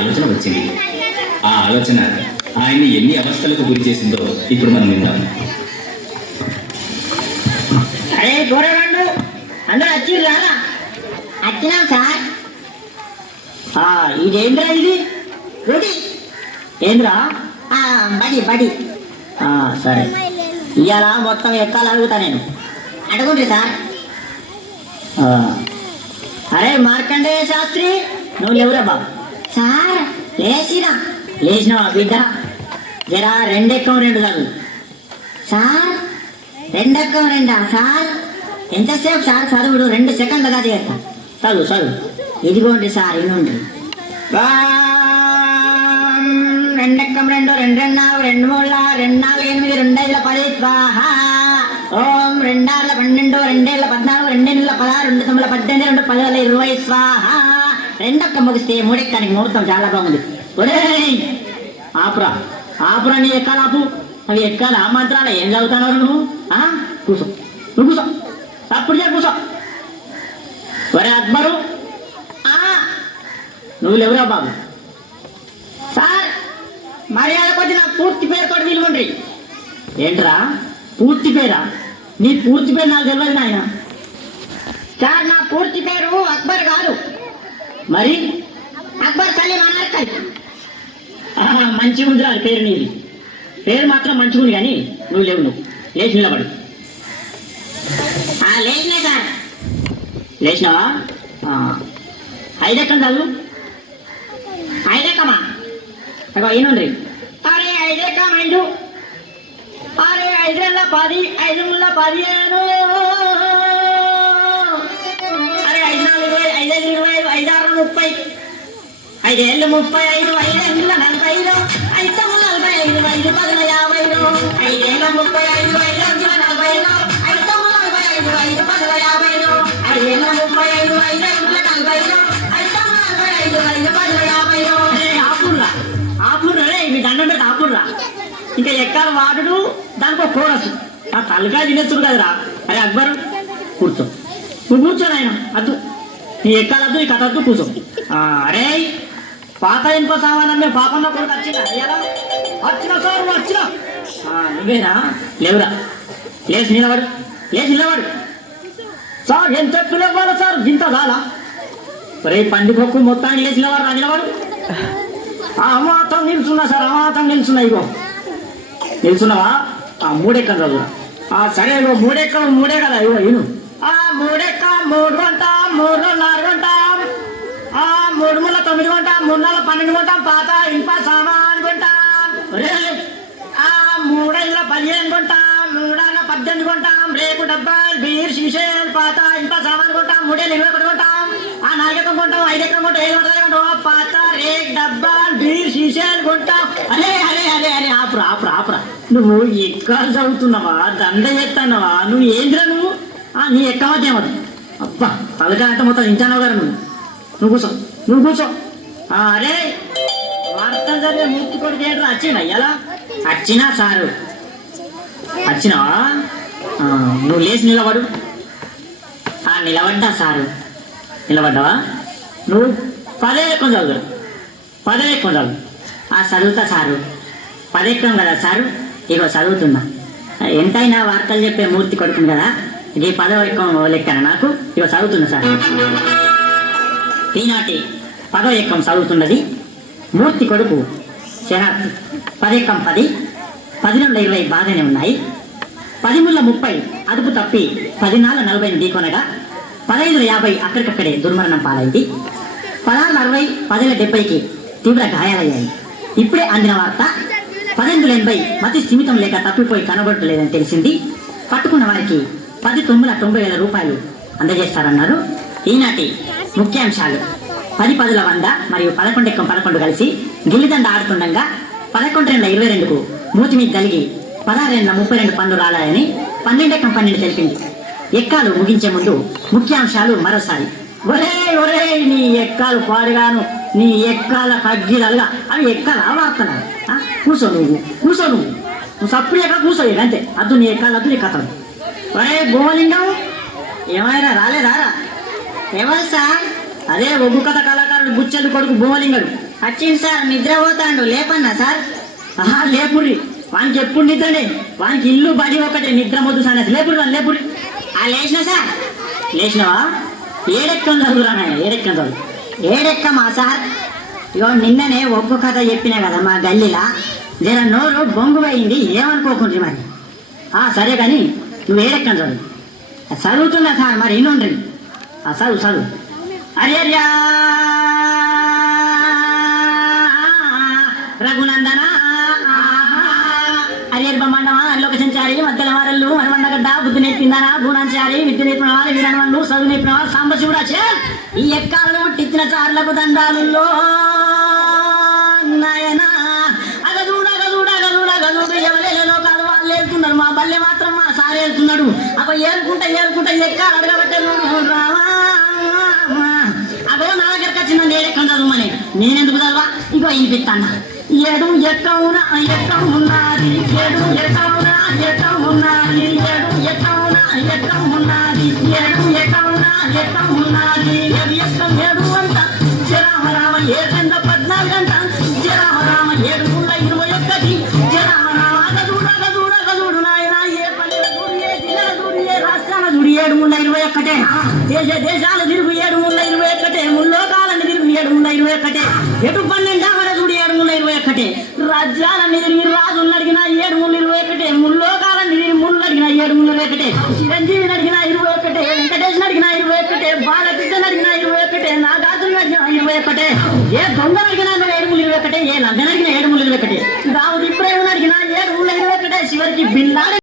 ఆలోచన వచ్చింది. ఆ ఆలోచన ఆయన్ని ఎన్ని అవస్థలకు గురి చేసిందో ఇప్పుడు మనం విందాం. అరే గోరవాళ్ళు అందరూ వచ్చి రారా? వచ్చినాం సార్. ఇదేంద్రా ఇది? రోడి ఏంద్రా? బడి బడి. సరే, ఇవాళ మొత్తం ఎక్కాలి అడుగుతా నేను. అడగండి సార్. అరే మార్కండేయ శాస్త్రి, నువ్వు ఎవరా బాబు? సార్ లేచినావా బిడ్డ? జరా రెండెక్కం రెండు చదువు. సార్ రెండెక్కం రెండా సార్? ఎంతసేపు సార్ చదువుడు? 2 సెకండ్లు కాదు చేస్తా. చదువు. ఇదిగోండి సార్, ఇదిగోండి. రెండెక్కం రెండు, 2 2 4, 2 3 2 4 8 2 5 10 స్వాహ. ఓం 2 6 12 2 7 14 2 8 16 2 9 18 2 10 20 స్వాహ. రెండొక్క ముగిస్తే మూడెక్కానికి ముహూర్తం చాలా బాగుంది. ఒరేయ్ ఆపురా నీ ఎక్కాలి ఆపు. అవి ఎక్కాలి ఆ మంత్రాలు ఏం చదువుతున్నావు నువ్వు? కూసో తప్పుడు చే కూసో. ఒరే అక్బరు, నువ్వు లేవురా బాబు? సార్ మర్యాద కొద్ది నాకు పూర్తి పేరు కూడా పిలువండి. ఏంట్రా పూర్తి పేరా? నీ పూర్తి పేరు నాకు తెలియదు నాయన. సార్ నా పూర్తి పేరు అక్బర్ కాదు. మరి అక్బర్ సలీం అనార్కలి. మంచిగా ఉందిరా పేరు నీది. పేరు మాత్రం మంచిగా ఉంది కానీ నువ్వు లేవు. నువ్వు లేచి నిలబడు. లేచినా సార్. లేచినావా? 5 ఎక్కం చదువు. 5 ఎక్కమా? అగో ఈయనండ్రి. అరే 5 ఎక్కం 5. అరే 5 10 5 15. అరే 5 4 20 5 5 20 5 6 30 5 ఏళ్ళు 35 5 8 45 5 9 45 5 10 50 5 ఏళ్ళు 35 5 8 45 5 9 45 5 10 50 5 ఏళ్ళు 35 5 ఏళ్ళు 35 5 9 45 5 10 50 ఆపుర్రా రే, మీ దండం పెట్టి ఆపుర్రా. ఇంకా ఎక్కాలి వాడుడు, దానికి ఒక కోరసు. ఆ తలకాయ తినేస్తుడు కదరా. అరే అక్బరు కూర్చో. నువ్వు కూర్చో నాయన. అద్దు నీ ఎక్కాలద్దు, ఈ కథ అద్దు, కూర్చో. అరే పాత ఇనుప సామానమ్మే పాపన్న కొడుకు వచ్చిన సార్ వచ్చిన. నువ్వేనా? లేవురా. లేచి నిలబడు. సార్ ఏం చెప్తూ లేవాలా సార్? ఇంత చాలా రే పండి పొక్కు మొత్తాన్ని లేచి నిలబడు. అమాతం నిల్చున్నా సార్, అమాతం నిల్చున్నా. ఇగో నిల్చున్నావా? 3 ఎక్కం చదువు. సరే ఇగో 3 ఎక్కం 3 కదా. ఇగో ఇను 3 ఎక్క 3 కొంటాం, 3 4 కొంటాం, 3 3 9 కొంటాం, 3 4 12 కొంటాం. పాత ఇనుప సామాన్ కొంటాం. 3 5 15 కొంటాం, 3 6 18 కొంటాం. రేపు డబ్బాలు బీర్ శిషేల్ పాత ఇనుప సామాన్ కొంటాం. 3 7 21 కొంటాం. 4 ఎక్కం కొంటాం, 5 ఎక్కం కొంటాం, 7 వందలు కొంటాం. పాత రేక్ డబ్బాలు బీర్ శిషేల్ కొంటాం. అరే ఆపురా. నువ్వు ఎక్కాలు చదువుతున్నావా? దండ చేస్తున్నావా? నువ్వు ఏంద్రా నువ్వు? నీ ఎక్కమధ్యమదు. అబ్బా తలకాయ అంతా మొత్తం ఇంచానవు గారు. నువ్వు కూర్చో. అరే వార్త జరిగే మూర్తి కొడుకు ఏంట్రా? వచ్చినా ఎలా వచ్చినా సారు? వచ్చినావా? నువ్వు లేచి నిలబడు. నిలబడ్డా సారు? నిలబడ్డావా? నువ్వు 10 ఎక్కం చదువు. 10 ఎక్కం చదువు. చదువుతా సారు. 10 ఎక్కం కదా సారు? ఇగో చదువుతున్నా. ఎంతైనా వార్తలు చెప్పే మూర్తి కొడుకుని కదా. ఇది 10వ ఎక్కం లెక్కన నాకు. ఇగో చదువుతున్నా సార్. ఈనాటి 10వ ఎక్కం చదువుతున్నది మూర్తి కొడుకు శరత్. 10 ఎక్కం 10, 10 నుండి 20 బాగానే ఉన్నాయి. 10 ముళ్ళ 30 అదుపు తప్పి 10 4 40 ఢీకొనగా 15 50 అక్కడికక్కడే దుర్మరణం పాలైంది. 16 60 10 70కి తీవ్ర గాయాలయ్యాయి. ఇప్పుడే అందిన వార్త 18 80 మతి స్థిమితం లేక తప్పిపోయి కనబడలేదని తెలిసింది. పట్టుకున్న వారికి 10 90,000 రూపాయలు అందజేస్తారన్నారు. ఈనాటి ముఖ్యాంశాలు: 10 10 100 మరియు 11 ఎక్కం 11 కలిసి గిల్లిదండ ఆడుతుండగా 11 22కు మూతి మీద కలిగి 16 32 పన్ను రాలని 12 ఎక్కం 12 తెలిపింది. ఎక్కాలు ముగించే ముందు ముఖ్యాంశాలు మరోసారి. ఒరే నీ ఎక్కాలు పాడుగాను, నీ ఎక్కాల కగ్గిలలుగా. అవి ఎక్కాలా వార్తనా? కూర్చో నువ్వు సప్పుడు ఎక్కడ కూర్చో. అంతే అద్దు నీ ఎక్కాలద్దు, నీ కథలు. ఒరే భూమలింగం, ఏమైనా రాలేదారా? ఎవరు సార్? అదే ఒగ్గు కథ కళాకారుడు బుచ్చెలు కొడుకు భూమలింగడు. వచ్చింది సార్ నిద్ర పోతాండు లేపన్నా సార్ లేపురి వానికి ఎప్పుడు నిద్రనే వానికి ఇల్లు బడి ఒకటే నిద్ర మొద్దు సార్ లేపురి వాని లేపురి లేచినా సార్ లేచినావా ఏడెక్కం చదువురా నాయన ఏడెక్కం చదువు ఏడెక్కమా సార్ ఇగో నిన్ననే ఒక్క కథ చెప్పినా కదా మా గల్లీలా జర నోరు బొంగు పోయింది ఏమనుకోకుండ్రి మరి సరే కానీ నువ్వు ఏడెక్కం చదువు చదువుతున్నా సార్ మరి ఇన్నుండ్రి చదువు చదువు అర్యర్యా రఘునందన అరియర్ బ్రహ్మాండమా లోక సంచారి మధ్యల వారళ్ళు మనమండగడ్డ బుద్ధి నేర్పిందనా గుణాంచారి విద్య నేర్పిన వాళ్ళు వీరనవన్ను చదువు నేర్పిన వాళ్ళు సాంబశివుడా ఈ ఎక్కాలను టిచ్చిన చార్లకు దండాలుల్లో నాయనా అగదూడు ఎవరేలో కాదు వాళ్ళు వెళ్తున్నారు మా బల్లె మాత్రం మా సార్ వెళ్తున్నాడు అప్పుడు ఏరుకుంటా ఎక్కాలు అడగబట్టారు రావా అగో నా దగ్గరకు వచ్చిన నేనెక్కడ చదువుమని నేనెందుకు చదవా ఇగో ఇనిపిస్తాను ఏడు ఎక్కవునా ఎక్కం ఉన్నది ఏడు ఎక్కవునా ఎక్కం ఉన్నది ఏడు ఎక్కవునా ఎక్కం ఉన్నది ఏడు ఎక్కవునా ఎక్కం ఉన్నది ఏడు ఎక్కం ఏడు అంట జరామరామ 714 గంట జరామరామ 721 జరామరామ అగదూడు నాయన ఏ పల్లెల దూడు ఏ జిల్లాల దూడు ఏ రాష్ట్రాల దూడు 721 దేశాల తిరుగు 721 ముల్లోకాలని తిరుగు 721 ఎటు 12 ఆవడ చూడు 721 రాజ్యాలన్నీ తిరిగి రాజులను అడిగిన 721 ముల్లోకాలని తిరిగి ముళ్ళు అడిగిన 721 చిరంజీవిని అడిగిన 21 వెంకటేశ్వర అడిగిన 21 బాలకృష్ణ అడిగిన 21 నాగార్జున అడిగిన 21 ఏ దొంగ అడిగినా 721 ఏ లంగన అడిగిన 721 దావుది ప్రేమను అడిగిన 721 చివరికి బిల్లాడి